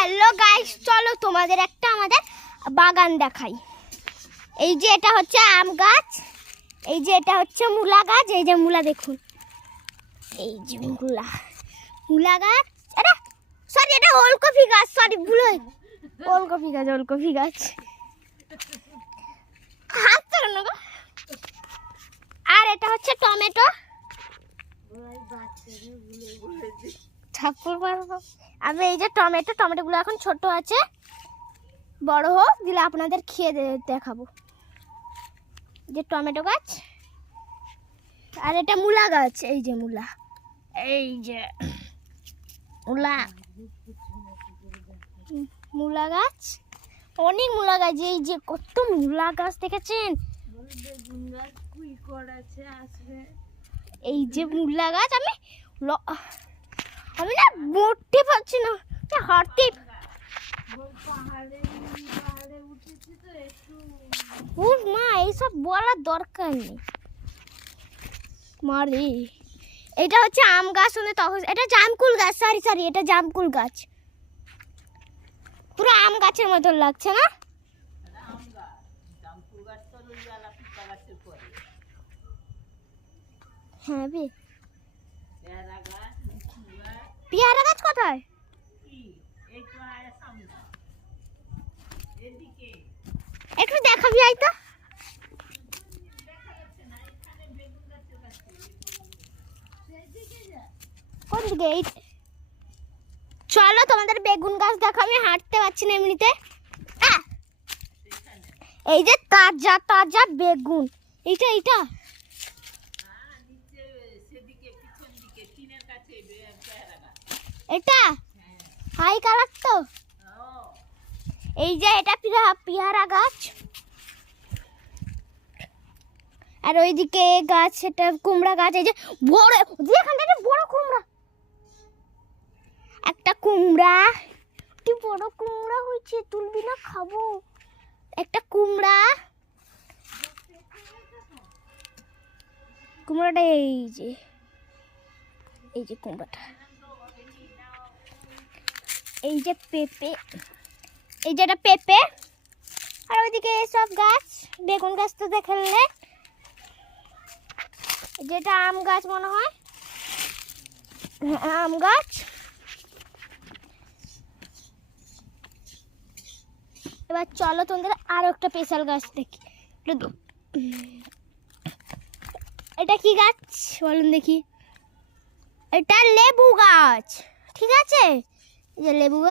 Hello guys, চলো তোমাদের একটা আমাদের বাগান দেখাই। এই যে এটা হচ্ছে আম গাছ, এই যে এটা হচ্ছে মূলা গাছ। এই যে মূলা দেখুন, এই যে মূলা গাছ। আরে সরি, এটা ওলকপি গাছ, সরি ভুল হয়ে ওলকপি গাছ হাত চালানো গো। আর এটা হচ্ছে টমেটো। আমি এই যে টমেটোগুলো এখন ছোট আছে, বড় হোক দিলে আপনাদের খেয়ে দেখাবো। যে টমেটো গাছ, আর এটা মূলা গাছ। এই যে মূলা গাছ, অনেক মূলা গাছ। এই যে কত মূলা গাছ দেখেছেন, এই যে মূলা গাছ। আমি না বলতে পারছি না, হাঁটতে মা এইসব বলার দরকার নেই মারে। এটা হচ্ছে আম গাছ, তখন এটা জামকুল গাছ। সরি এটা জামকুল গাছ। পুরো আম গাছের মতন লাগছে না? হ্যাঁ বে, পেয়ারা গাছ কোথায়? একটু দেখাবি আই তো। কোন দিকে? চলো তোমাদের বেগুন গাছ দেখো। আমি হাঁটতে পারছি না এমনিতে। এই যে তাজা তাজা বেগুন, এইটা এটা হাই কালার তো। এই যে এটা পেয়ারা গাছ, আর ওইদিকে গাছ এটা কুমড়া গাছ। এই যে বড়, যেখানটা একটা বড় কুমড়া, একটা কুমড়া, কি বড় কুমড়া হয়েছে, তুলবি না? খাবো। একটা কুমড়াটা এই যে কুমড়াটা। এই যে পেঁপে, এই যে এটা পেঁপে। আর ওইদিকে সব গাছ, বেগুন গাছ তো দেখালে। যেটা আম গাছ মনে হয়, আম গাছ। এবার চলো তোমাদের আরো একটা স্পেশাল গাছ দেখি। এটা কি গাছ বলুন দেখি? এটা লেবু গাছ, ঠিক আছে? এই যে লেবু গাছ।